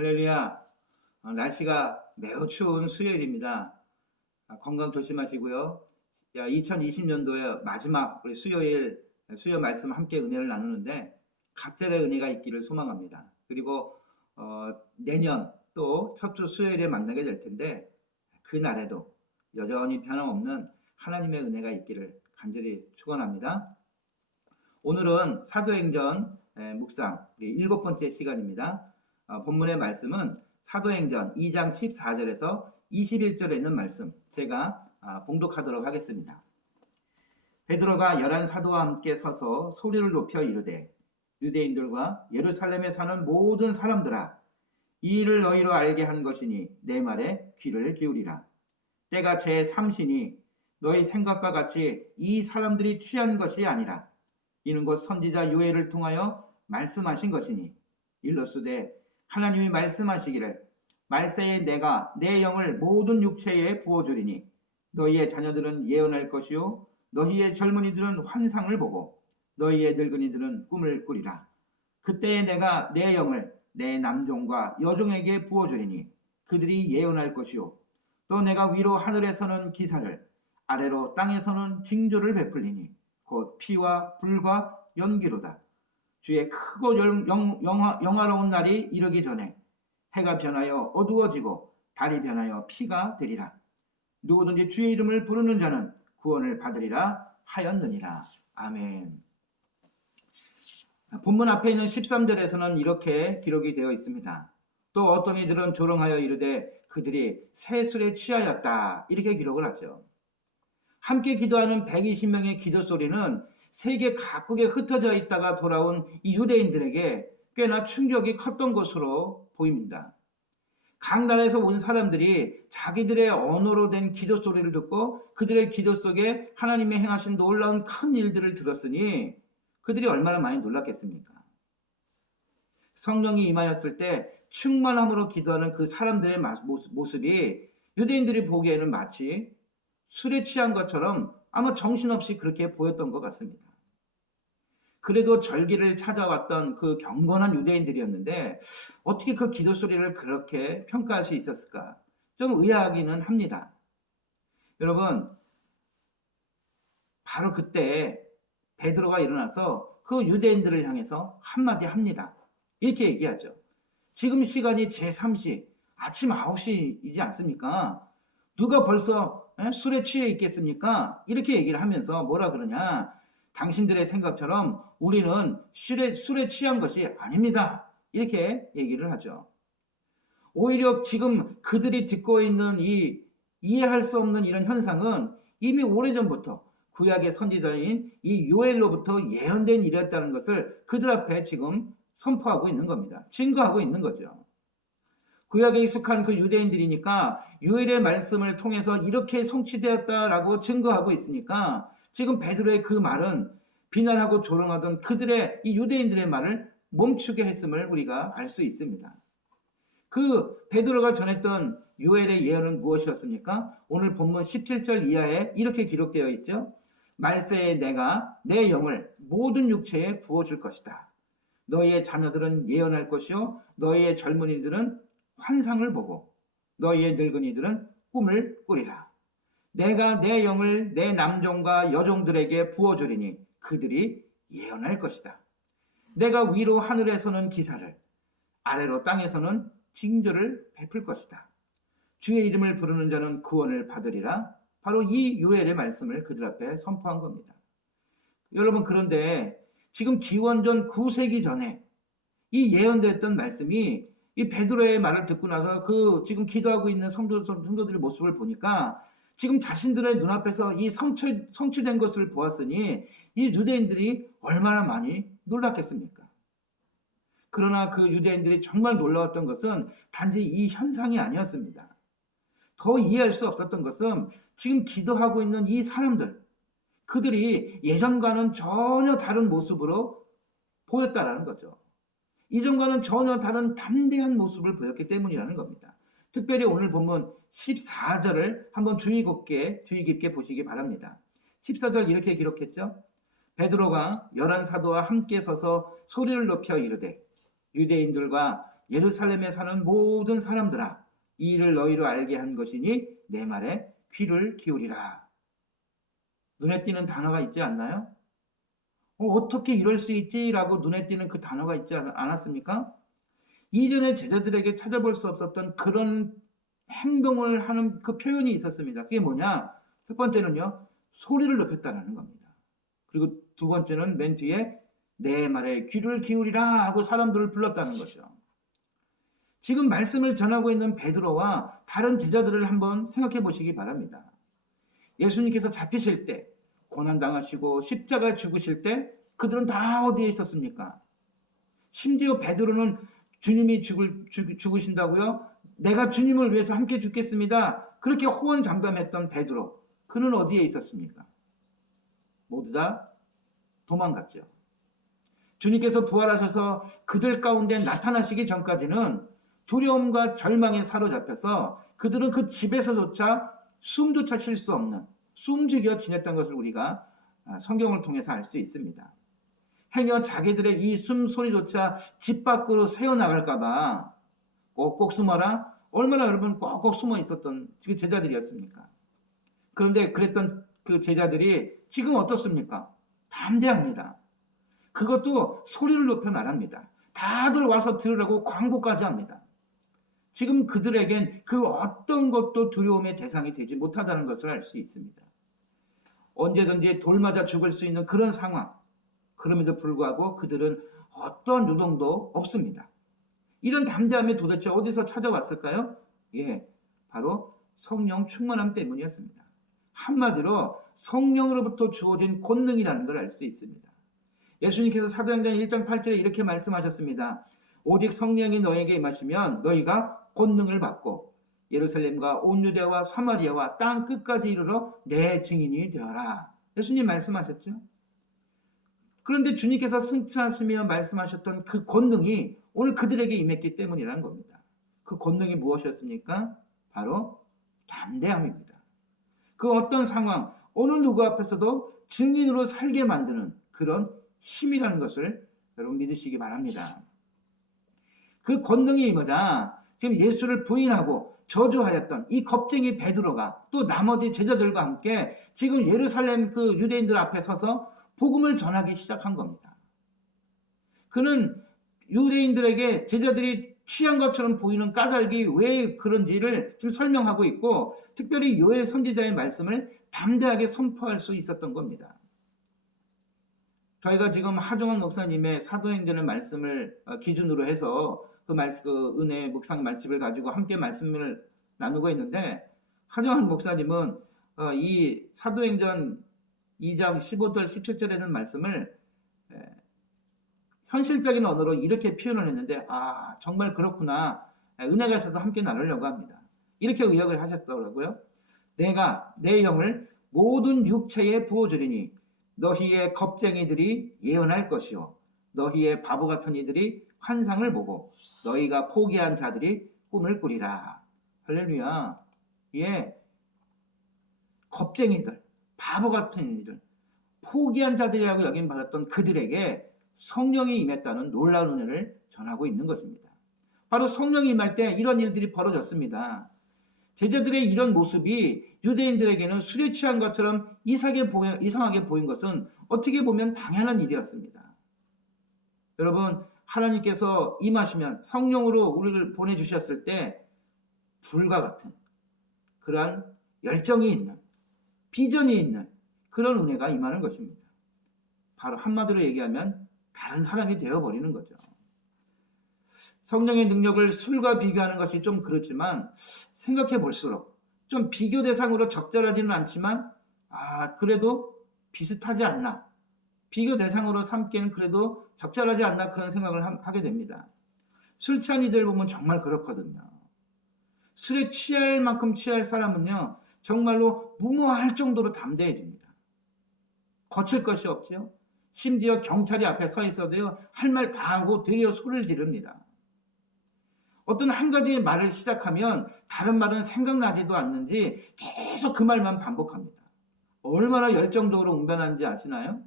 할렐루야. 날씨가 매우 추운 수요일입니다. 건강 조심하시고요. 2020년도의 마지막 우리 수요 말씀 함께 은혜를 나누는데 갑절의 은혜가 있기를 소망합니다. 그리고 내년 또 첫 주 수요일에 만나게 될 텐데 그날에도 여전히 변함없는 하나님의 은혜가 있기를 간절히 축원합니다. 오늘은 사도행전 묵상 우리 7번째 시간입니다. 본문의 말씀은 사도행전 2장 14절에서 21절에 있는 말씀 제가 봉독하도록 하겠습니다. 베드로가 열한 사도와 함께 서서 소리를 높여 이르되 유대인들과 예루살렘에 사는 모든 사람들아 이 일을 너희로 알게 한 것이니 내 말에 귀를 기울이라. 때가 제3시니 너희 생각과 같이 이 사람들이 취한 것이 아니라 이는 곧 선지자 요엘을 통하여 말씀하신 것이니 일러스되 하나님이 말씀하시기를 말세에 내가 내 영을 모든 육체에 부어주리니 너희의 자녀들은 예언할 것이요 너희의 젊은이들은 환상을 보고 너희의 늙은이들은 꿈을 꾸리라. 그때에 내가 내 영을 내 남종과 여종에게 부어주리니 그들이 예언할 것이요 또 내가 위로 하늘에서는 기사를 아래로 땅에서는 징조를 베풀리니 곧 피와 불과 연기로다. 주의 크고 영화로운 날이 이르기 전에 해가 변하여 어두워지고 달이 변하여 피가 되리라. 누구든지 주의 이름을 부르는 자는 구원을 받으리라 하였느니라. 아멘. 본문 앞에 있는 13절에서는 이렇게 기록이 되어 있습니다. 또 어떤 이들은 조롱하여 이르되 그들이 새술에 취하였다 이렇게 기록을 하죠. 함께 기도하는 120명의 기도 소리는 세계 각국에 흩어져 있다가 돌아온 이 유대인들에게 꽤나 충격이 컸던 것으로 보입니다. 각 나라에서 온 사람들이 자기들의 언어로 된 기도 소리를 듣고 그들의 기도 속에 하나님의 행하신 놀라운 큰 일들을 들었으니 그들이 얼마나 많이 놀랐겠습니까? 성령이 임하였을 때 충만함으로 기도하는 그 사람들의 모습이 유대인들이 보기에는 마치 술에 취한 것처럼 아마 정신없이 그렇게 보였던 것 같습니다. 그래도 절기를 찾아왔던 그 경건한 유대인들이었는데 어떻게 그 기도 소리를 그렇게 평가할 수 있었을까? 좀 의아하기는 합니다. 여러분, 바로 그때 베드로가 일어나서 그 유대인들을 향해서 한마디 합니다. 이렇게 얘기하죠. 지금 시간이 제3시, 아침 9시이지 않습니까? 누가 벌써 술에 취해 있겠습니까? 이렇게 얘기를 하면서 뭐라 그러냐? 당신들의 생각처럼 우리는 술에 취한 것이 아닙니다. 이렇게 얘기를 하죠. 오히려 지금 그들이 듣고 있는 이 이해할 수 없는 이런 현상은 이미 오래전부터 구약의 선지자인 이 요엘로부터 예언된 일이었다는 것을 그들 앞에 지금 선포하고 있는 겁니다. 증거하고 있는 거죠. 구약에 익숙한 그 유대인들이니까 요엘의 말씀을 통해서 이렇게 성취되었다라고 증거하고 있으니까 지금 베드로의 그 말은 비난하고 조롱하던 그들의 이 유대인들의 말을 멈추게 했음을 우리가 알 수 있습니다. 그 베드로가 전했던 요엘의 예언은 무엇이었습니까? 오늘 본문 17절 이하에 이렇게 기록되어 있죠. 말세에 내가 내 영을 모든 육체에 부어줄 것이다. 너희의 자녀들은 예언할 것이요 너희의 젊은이들은 환상을 보고 너희의 늙은이들은 꿈을 꾸리라. 내가 내 영을 내 남종과 여종들에게 부어주리니 그들이 예언할 것이다. 내가 위로 하늘에서는 기사를 아래로 땅에서는 징조를 베풀 것이다. 주의 이름을 부르는 자는 구원을 받으리라. 바로 이 요엘의 말씀을 그들 앞에 선포한 겁니다. 여러분, 그런데 지금 기원전 9세기 전에 이 예언됐던 말씀이 이 베드로의 말을 듣고 나서 그 지금 기도하고 있는 성도들의 모습을 보니까 지금 자신들의 눈앞에서 이 성취된 것을 보았으니 이 유대인들이 얼마나 많이 놀랐겠습니까? 그러나 그 유대인들이 정말 놀라웠던 것은 단지 이 현상이 아니었습니다. 더 이해할 수 없었던 것은 지금 기도하고 있는 이 사람들, 그들이 예전과는 전혀 다른 모습으로 보였다라는 거죠. 이전과는 전혀 다른 담대한 모습을 보였기 때문이라는 겁니다. 특별히 오늘 본문 14절을 한번 주의 깊게 보시기 바랍니다. 14절 이렇게 기록했죠. 베드로가 열한 사도와 함께 서서 소리를 높여 이르되 유대인들과 예루살렘에 사는 모든 사람들아, 이 일을 너희로 알게 한 것이니 내 말에 귀를 기울이라. 눈에 띄는 단어가 있지 않나요? 어떻게 이럴 수 있지라고 눈에 띄는 그 단어가 있지 않았습니까? 이전에 제자들에게 찾아볼 수 없었던 그런 행동을 하는 그 표현이 있었습니다. 그게 뭐냐? 첫 번째는요, 소리를 높였다는 겁니다. 그리고 두 번째는 맨 뒤에 내 말에 귀를 기울이라 하고 사람들을 불렀다는 거죠. 지금 말씀을 전하고 있는 베드로와 다른 제자들을 한번 생각해 보시기 바랍니다. 예수님께서 잡히실 때, 고난당하시고 십자가에 죽으실 때 그들은 다 어디에 있었습니까? 심지어 베드로는 주님이 죽으신다고요? 내가 주님을 위해서 함께 죽겠습니다. 그렇게 호언장담했던 베드로, 그는 어디에 있었습니까? 모두 다 도망갔죠. 주님께서 부활하셔서 그들 가운데 나타나시기 전까지는 두려움과 절망에 사로잡혀서 그들은 그 집에서조차 숨조차 쉴 수 없는 숨죽여 지냈던 것을 우리가 성경을 통해서 알 수 있습니다. 행여 자기들의 이 숨소리조차 집 밖으로 새어나갈까봐 꼭꼭 숨어라. 얼마나 여러분 꼭꼭 숨어 있었던 그 제자들이었습니까? 그런데 그랬던 그 제자들이 지금 어떻습니까? 담대합니다. 그것도 소리를 높여 말합니다. 다들 와서 들으라고 광고까지 합니다. 지금 그들에겐 그 어떤 것도 두려움의 대상이 되지 못하다는 것을 알 수 있습니다. 언제든지 돌 맞아 죽을 수 있는 그런 상황, 그럼에도 불구하고 그들은 어떤 유동도 없습니다. 이런 담대함이 도대체 어디서 찾아왔을까요? 예, 바로 성령 충만함 때문이었습니다. 한마디로 성령으로부터 주어진 권능이라는 걸 알 수 있습니다. 예수님께서 사도행전 1장 8절에 이렇게 말씀하셨습니다. 오직 성령이 너에게 임하시면 너희가 권능을 받고 예루살렘과 온 유대와 사마리아와 땅 끝까지 이르러 내 증인이 되어라. 예수님 말씀하셨죠. 그런데 주님께서 승천하시며 말씀하셨던 그 권능이 오늘 그들에게 임했기 때문이라는 겁니다. 그 권능이 무엇이었습니까? 바로 담대함입니다. 그 어떤 상황, 어느 누구 앞에서도 증인으로 살게 만드는 그런 힘이라는 것을 여러분 믿으시기 바랍니다. 그 권능이 임하자 지금 예수를 부인하고 저주하였던 이 겁쟁이 베드로가 또 나머지 제자들과 함께 지금 예루살렘 그 유대인들 앞에 서서 복음을 전하기 시작한 겁니다. 그는 유대인들에게 제자들이 취한 것처럼 보이는 까닭이 왜 그런지를 지금 설명하고 있고 특별히 요엘 선지자의 말씀을 담대하게 선포할 수 있었던 겁니다. 저희가 지금 하정원 목사님의 사도행전의 말씀을 기준으로 해서 그 은혜 묵상 말집을 가지고 함께 말씀을 나누고 있는데 하정원 목사님은 이 사도행전 2장 15절 17절에는 말씀을 현실적인 언어로 이렇게 표현을 했는데 정말 그렇구나. 은혜가 있어서 함께 나누려고 합니다. 이렇게 의역을 하셨더라고요. 내가 내 영을 모든 육체에 부어주리니 너희의 겁쟁이들이 예언할 것이요 너희의 바보 같은 이들이 환상을 보고 너희가 포기한 자들이 꿈을 꾸리라. 할렐루야. 예, 겁쟁이들, 바보 같은 이들, 포기한 자들이라고 여김받았던 그들에게 성령이 임했다는 놀라운 은혜를 전하고 있는 것입니다. 바로 성령이 임할 때 이런 일들이 벌어졌습니다. 제자들의 이런 모습이 유대인들에게는 술에 취한 것처럼 이상하게 보인 것은 어떻게 보면 당연한 일이었습니다. 여러분, 하나님께서 임하시면 성령으로 우리를 보내주셨을 때 불과 같은 그러한 열정이 있는 비전이 있는 그런 은혜가 임하는 것입니다. 바로 한마디로 얘기하면 다른 사람이 되어버리는 거죠. 성령의 능력을 술과 비교하는 것이 좀 그렇지만 생각해 볼수록 좀 비교 대상으로 적절하지는 않지만 그래도 비슷하지 않나, 비교 대상으로 삼기에는 그래도 적절하지 않나 그런 생각을 하게 됩니다. 술 취한 이들 보면 정말 그렇거든요. 술에 취할 만큼 취할 사람은요 정말로 무모할 정도로 담대해집니다. 거칠 것이 없죠. 심지어 경찰이 앞에 서 있어도요 할 말 다 하고 되려 소리를 지릅니다. 어떤 한 가지의 말을 시작하면 다른 말은 생각나지도 않는지 계속 그 말만 반복합니다. 얼마나 열정적으로 웅변하는지 아시나요?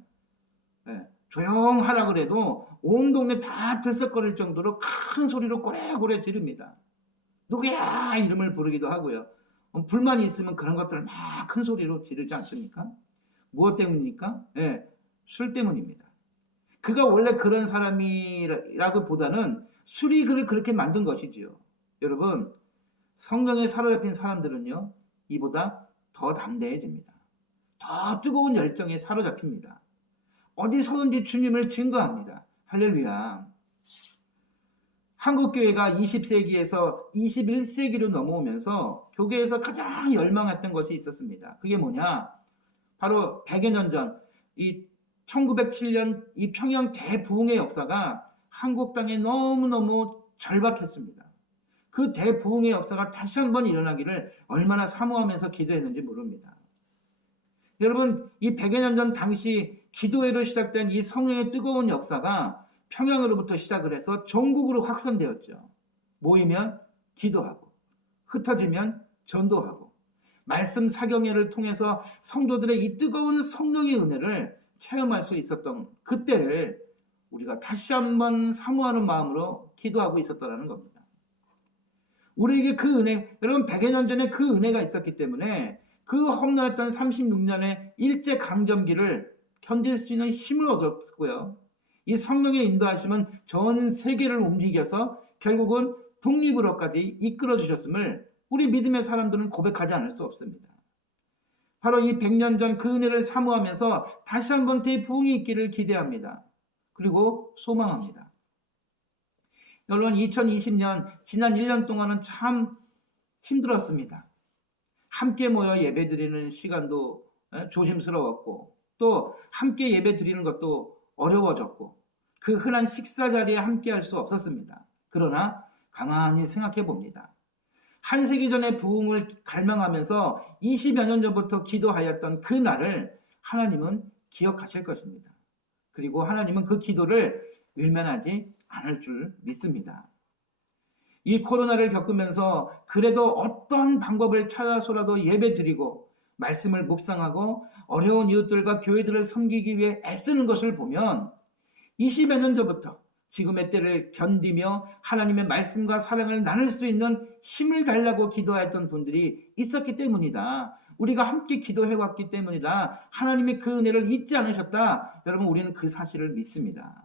네. 조용하라 그래도 온 동네 다 들썩거릴 정도로 큰 소리로 고래고래 지릅니다. 누구야 이름을 부르기도 하고요. 불만이 있으면 그런 것들을 막 큰 소리로 지르지 않습니까? 무엇 때문입니까? 네, 술 때문입니다. 그가 원래 그런 사람이라고 보다는 술이 그를 그렇게 만든 것이지요. 여러분, 성령에 사로잡힌 사람들은요, 이보다 더 담대해집니다. 더 뜨거운 열정에 사로잡힙니다. 어디서든지 주님을 증거합니다. 할렐루야. 한국교회가 20세기에서 21세기로 넘어오면서 교계에서 가장 열망했던 것이 있었습니다. 그게 뭐냐? 바로 100여 년 전, 이 1907년 이 평양 대부흥의 역사가 한국 땅에 너무너무 절박했습니다. 그 대부흥의 역사가 다시 한번 일어나기를 얼마나 사모하면서 기도했는지 모릅니다. 여러분, 이 100여 년 전 당시 기도회로 시작된 이 성령의 뜨거운 역사가 평양으로부터 시작을 해서 전국으로 확산되었죠. 모이면 기도하고, 흩어지면 전도하고, 말씀 사경회를 통해서 성도들의 이 뜨거운 성령의 은혜를 체험할 수 있었던 그때를 우리가 다시 한번 사모하는 마음으로 기도하고 있었다는 겁니다. 우리에게 그 은혜, 여러분 100여 년 전에 그 은혜가 있었기 때문에 그 험난했던 36년의 일제강점기를 견딜 수 있는 힘을 얻었고요. 이 성령의 인도하심은 전 세계를 움직여서 결국은 독립으로까지 이끌어 주셨음을 우리 믿음의 사람들은 고백하지 않을 수 없습니다. 바로 이 100년 전 그 은혜를 사모하면서 다시 한번 대부흥이 있기를 기대합니다. 그리고 소망합니다. 여러분 2020년 지난 1년 동안은 참 힘들었습니다. 함께 모여 예배드리는 시간도 조심스러웠고 또 함께 예배드리는 것도 어려워졌고 그 흔한 식사 자리에 함께 할 수 없었습니다. 그러나 가만히 생각해 봅니다. 한 세기 전의 부흥을 갈망하면서 20여 년 전부터 기도하였던 그 날을 하나님은 기억하실 것입니다. 그리고 하나님은 그 기도를 외면하지 않을 줄 믿습니다. 이 코로나를 겪으면서 그래도 어떤 방법을 찾아서라도 예배드리고 말씀을 묵상하고 어려운 이웃들과 교회들을 섬기기 위해 애쓰는 것을 보면 20여 년 전부터 지금의 때를 견디며 하나님의 말씀과 사랑을 나눌 수 있는 힘을 달라고 기도했던 분들이 있었기 때문이다. 우리가 함께 기도해왔기 때문이다. 하나님의 그 은혜를 잊지 않으셨다. 여러분 우리는 그 사실을 믿습니다.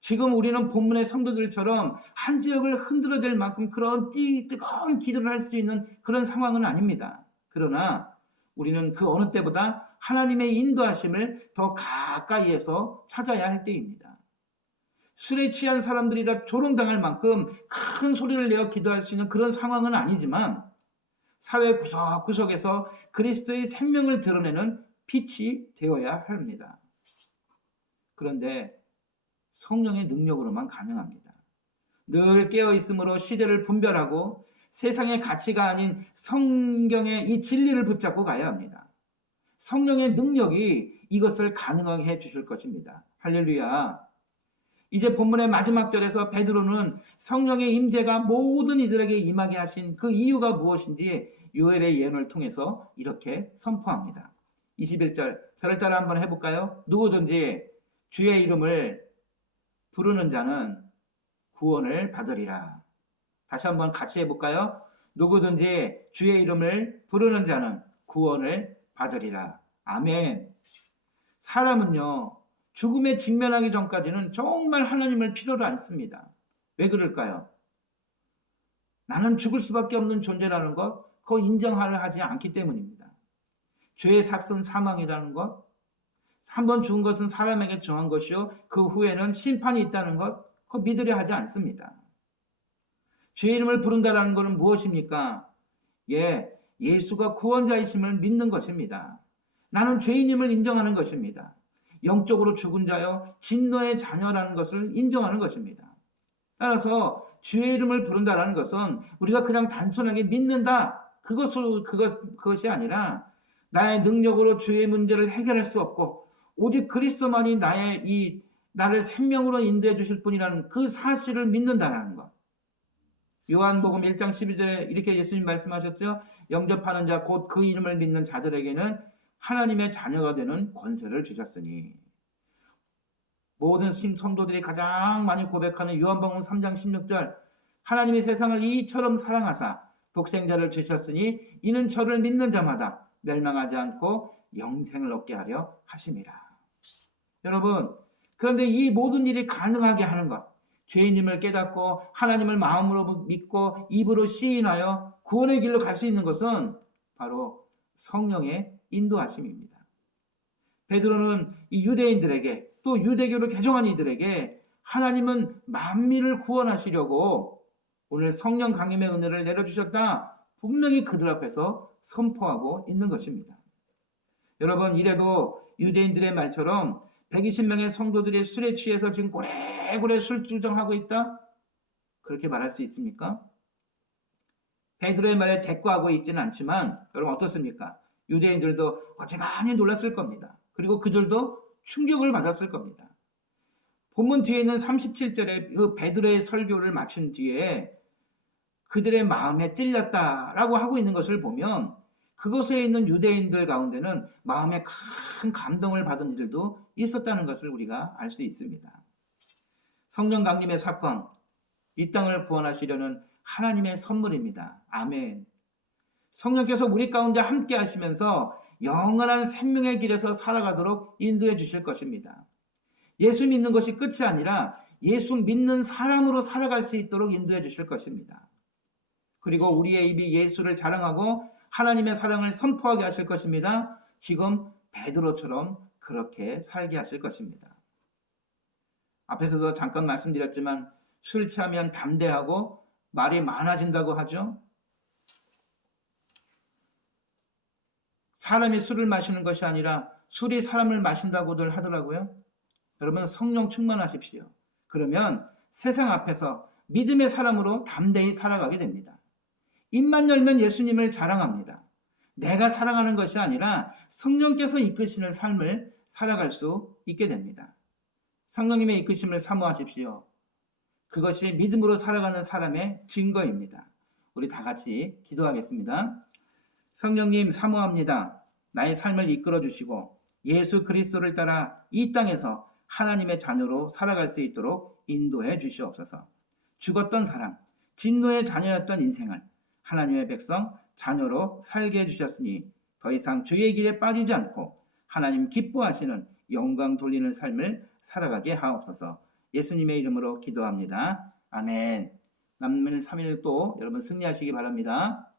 지금 우리는 본문의 성도들처럼 한 지역을 흔들어댈 만큼 그런 뜨거운 기도를 할 수 있는 그런 상황은 아닙니다. 그러나 우리는 그 어느 때보다 하나님의 인도하심을 더 가까이에서 찾아야 할 때입니다. 술에 취한 사람들이라 조롱당할 만큼 큰 소리를 내어 기도할 수 있는 그런 상황은 아니지만 사회 구석구석에서 그리스도의 생명을 드러내는 빛이 되어야 합니다. 그런데 성령의 능력으로만 가능합니다. 늘 깨어있음으로 시대를 분별하고 세상의 가치가 아닌 성경의 이 진리를 붙잡고 가야 합니다. 성령의 능력이 이것을 가능하게 해주실 것입니다. 할렐루야. 이제 본문의 마지막 절에서 베드로는 성령의 임재가 모든 이들에게 임하게 하신 그 이유가 무엇인지 요엘의 예언을 통해서 이렇게 선포합니다. 21절 저를 따라 한번 해볼까요? 누구든지 주의 이름을 부르는 자는 구원을 받으리라. 다시 한번 같이 해볼까요? 누구든지 주의 이름을 부르는 자는 구원을 받으리라. 아멘. 사람은요 죽음에 직면하기 전까지는 정말 하나님을 필요로 않습니다. 왜 그럴까요? 나는 죽을 수밖에 없는 존재라는 것, 그거 인정하려 하지 않기 때문입니다. 죄의 삭은 사망이라는 것, 한번 죽은 것은 사람에게 정한 것이요 그 후에는 심판이 있다는 것, 그거 믿으려 하지 않습니다. 주의 이름을 부른다는 것은 무엇입니까? 예수가 구원자이심을 믿는 것입니다. 나는 죄인임을 인정하는 것입니다. 영적으로 죽은 자여 진노의 자녀라는 것을 인정하는 것입니다. 따라서 주의 이름을 부른다는 것은 우리가 그냥 단순하게 믿는다 그것이 아니라 나의 능력으로 주의 문제를 해결할 수 없고 오직 그리스도만이 나를 생명으로 인도해 주실 분이라는 그 사실을 믿는다는 것. 요한복음 1장 12절에 이렇게 예수님 말씀하셨죠. 영접하는 자 곧 그 이름을 믿는 자들에게는 하나님의 자녀가 되는 권세를 주셨으니 모든 성도들이 가장 많이 고백하는 요한복음 3장 16절, 하나님이 세상을 이처럼 사랑하사 독생자를 주셨으니 이는 저를 믿는 자마다 멸망하지 않고 영생을 얻게 하려 하심이라. 여러분, 그런데 이 모든 일이 가능하게 하는 것, 죄인임을 깨닫고 하나님을 마음으로 믿고 입으로 시인하여 구원의 길로 갈 수 있는 것은 바로 성령의 인도하심입니다. 베드로는 이 유대인들에게, 또 유대교를 개종한 이들에게 하나님은 만민을 구원하시려고 오늘 성령 강림의 은혜를 내려주셨다, 분명히 그들 앞에서 선포하고 있는 것입니다. 여러분, 이래도 유대인들의 말처럼 120명의 성도들이 술에 취해서 지금 고래고래 술주정하고 있다? 그렇게 말할 수 있습니까? 베드로의 말에 대꾸하고 있지는 않지만 여러분 어떻습니까? 유대인들도 어지간히 놀랐을 겁니다. 그리고 그들도 충격을 받았을 겁니다. 본문 뒤에 있는 37절에 그 베드로의 설교를 마친 뒤에 그들의 마음에 찔렸다라고 하고 있는 것을 보면 그곳에 있는 유대인들 가운데는 마음에 큰 감동을 받은 이들도 있었다는 것을 우리가 알 수 있습니다. 성령 강림의 사건, 이 땅을 구원하시려는 하나님의 선물입니다. 아멘. 성령께서 우리 가운데 함께 하시면서 영원한 생명의 길에서 살아가도록 인도해 주실 것입니다. 예수 믿는 것이 끝이 아니라 예수 믿는 사람으로 살아갈 수 있도록 인도해 주실 것입니다. 그리고 우리의 입이 예수를 자랑하고 하나님의 사랑을 선포하게 하실 것입니다. 지금 베드로처럼 그렇게 살게 하실 것입니다. 앞에서도 잠깐 말씀드렸지만 술 취하면 담대하고 말이 많아진다고 하죠. 사람이 술을 마시는 것이 아니라 술이 사람을 마신다고들 하더라고요. 여러분, 성령 충만하십시오. 그러면 세상 앞에서 믿음의 사람으로 담대히 살아가게 됩니다. 입만 열면 예수님을 자랑합니다. 내가 사랑하는 것이 아니라 성령께서 이끄시는 삶을 살아갈 수 있게 됩니다. 성령님의 이끄심을 사모하십시오. 그것이 믿음으로 살아가는 사람의 증거입니다. 우리 다 같이 기도하겠습니다. 성령님, 사모합니다. 나의 삶을 이끌어 주시고 예수 그리스도를 따라 이 땅에서 하나님의 자녀로 살아갈 수 있도록 인도해 주시옵소서. 죽었던 사람, 진노의 자녀였던 인생을 하나님의 백성, 자녀로 살게 해주셨으니 더 이상 죄의 길에 빠지지 않고 하나님 기뻐하시는 영광 돌리는 삶을 살아가게 하옵소서. 예수님의 이름으로 기도합니다. 아멘. 남은 3일 또 여러분 승리하시기 바랍니다.